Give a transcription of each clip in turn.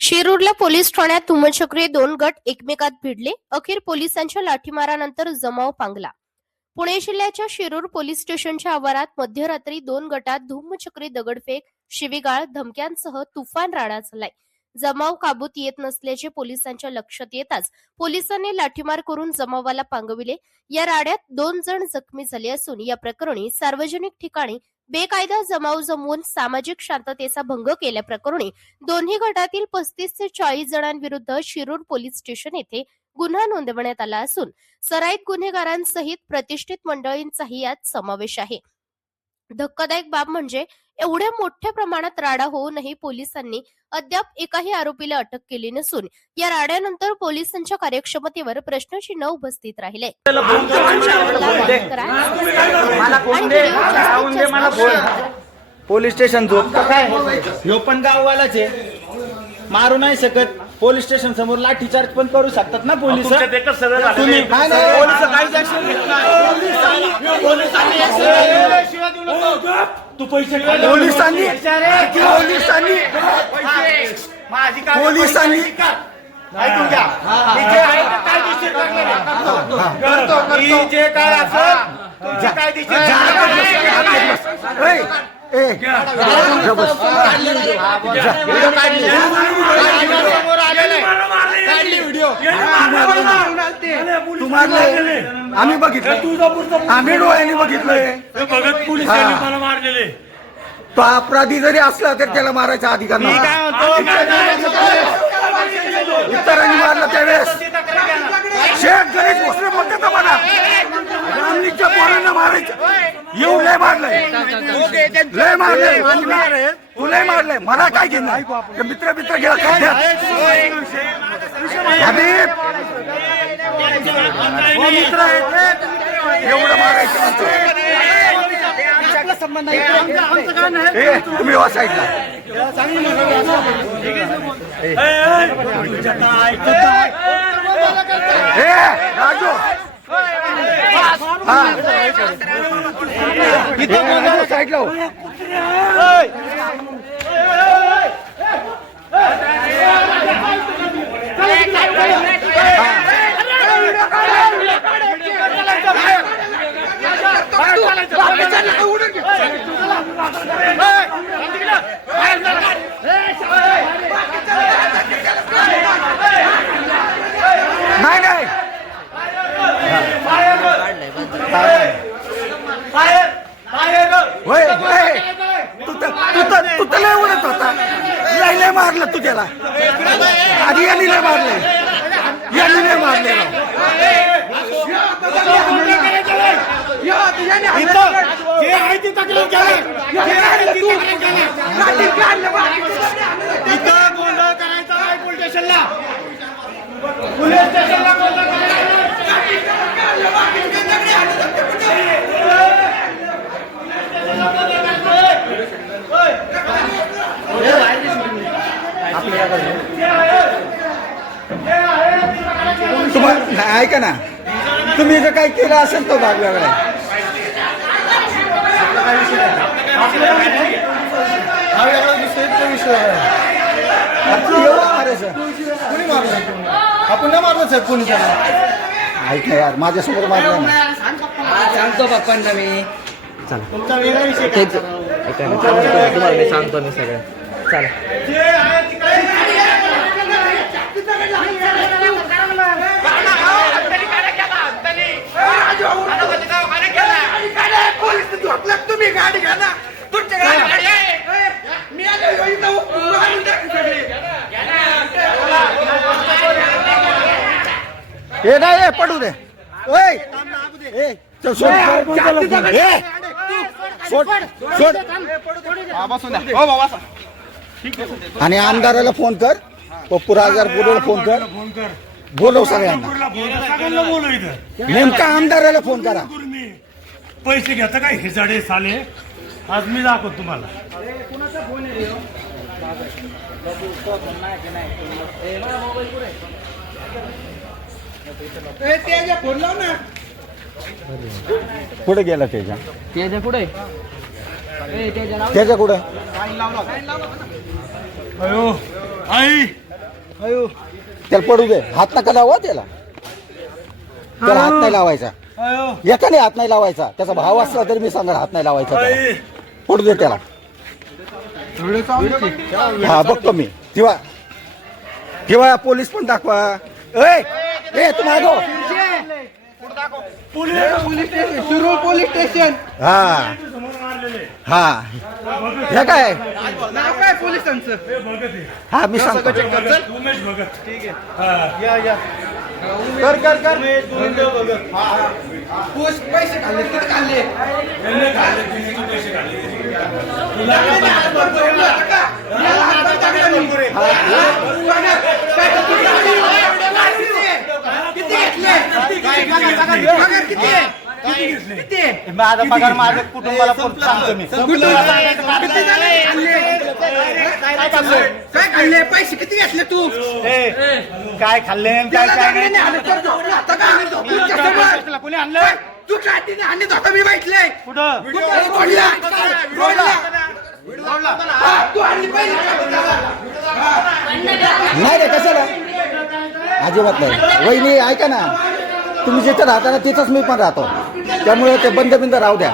शिरूरला police ठाण्यात धुमचक्री दोन गट एकमेकात भिडले. अखेर पोलिसांच्या लाठीमारानंतर जमाव पांगला. पुणे जिल्ह्याच्या शिरूर पोलीस स्टेशनच्या आवारात मध्यरात्री दोन गटात धुमचक्री दगडफेक, शिवीगाळ, धमक्यांसह तुफान राडा झालाय. जमाव काबूत येत नसल्याचे पोलिसांच्या लक्षात येताच पोलिसांनी लाठीमार करून जमावाला पांगविले. या राड्यात 2 जण जखमी झाले असून या प्रकरणी सार्वजनिक ठिकाणी बेकायदा जमाव जमवून सामाजिक शांततेचा भंग केल्याप्रकरणी दोन्ही गटातील 35 ते 40 जणांविरुद्ध शिरूर पोलीस स्टेशन येथे गुन्हा नोंदवण्यात आला असून सराईत गुन्हेगारांसहित प्रतिष्ठित मंडळींचाही यात समावेश आहे. धक्कादायक बाब म्हणजे एवढ्या मोठ्या प्रमाणात राडा होऊनही पोलिसांनी अद्याप एकाही आरोपीला अटक केली नसून या राड्यानंतर पोलिसांच्या कार्यक्षमतेवर प्रश्नचिन्ह उपस्थित राहिले. पोलीस स्टेशन झोपतं काय ह्यो पण गाववालाच आहे. मारू नाही शकत. पोलीस स्टेशन समोर लाठीचार्ज पण करू शकतात ना पोलीस. तुम्ही काहीच ऍक्शन घेत नाही. तू पैसे पोलिसांनी ऐकून घ्या. जे काय असेल तुमची कायदेशीर आम्ही बघितलं, आम्ही डोळ्यांनी बघितलंय. पोलिसांनी मला मारलेले. तो अपराधी जरी असला तर त्याला मारायचा अधिकार नाही. इतरांनी मारलं त्यावेळेस शेख गणेश भोसले म्हणतात मला गांधीच्या पोरांना मारायचं. येऊ लय मारलंय, लय मारलंय, तू लय मारलंय. मला काय घेणार मित्र मित्र गेला काय मित्र एवढं मारायचं तुम्ही वाचायला राजू साईडला नाही नाही तू तर लय उडत होता. लय मारलं तू त्याला. आधी यांनी लय मारले, यांनी लय मारले. इथं गोंधळ करायचा नाही. पोलीस स्टेशनला पोलीस स्टेशनला गोंधळ करायचा. तुम्हाला ऐका ना, तुम्ही जर काही केलं असेल तो भाग वेगळा आहे. आपण नाही मारलं साहेब कोणी. ऐक ना यार, माझ्यासमोर मारलं ना. सांगतो बाप्पांना मी. तुमचा वेगळा विषय तुम्हाला मी सांगतो मी सगळं. चला तुम्ही गाडी घ्या ना. हे नाही पडू दे. आणि आमदाराला फोन कर, पप्पू राजापूरला फोन कर, बोलव सगळ्यांना. नेमका आमदाराला फोन करा. पैसे घेता काय हिजाडे साले. आज मी दाखवतो तुम्हाला. कुठे गेला त्याच्या कुठे त्याच्या कुठे अयो आई त्याला पडू दे. हात नका लावा त्याला हात नाही लावायचा. याच्याने हात नाही लावायचा. त्याचा भाव असला तरी मी सांगा हात नाही लावायचा त्याला. पडू दे त्याला. हा बघतो मी. किंवा पोलीस पण दाखवा. ए तू मागो. Police station. हा हा हे काय नाव काय पोलिसांचं? हा मी सांगतो. उमेश भगत. ठीक आहे. या. कर पैसे खाल्ले किती खाल्ले. माझा पगार माझ्या कुटुंबाला सांगतो मी. काय खाल्ले पैसे किती घेतले तू. काय खाल्ले काय कोणी आणलं. तू काठीने आणि धोका मी बैठले कुठं नाही रे कशाला. अजिबात नाही. वहिनी ऐका ना, तुम्ही जिथं राहता ना तिथंच मी पण राहतो. त्यामुळे ते बंद राहू द्या.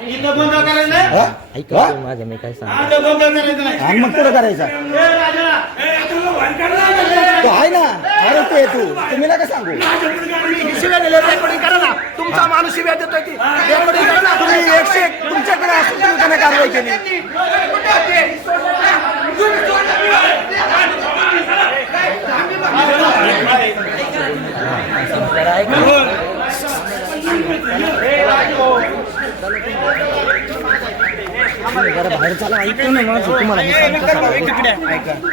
इथं बंद करायचं नाही. माझं मी काय सांग इथं बंद करायचं नाही. आणि मग पुढं करायचं तो आहे ना. अरे ते तुम्ही नका सांगू. तुमचा माणूस शिव्या देतोय की तुम्ही 101 तुमच्याकडे असून तुम्ही त्याने कारवाई केली. बाहेर चाला ऐकतो ना माझं तुम्हाला मी सांगतो.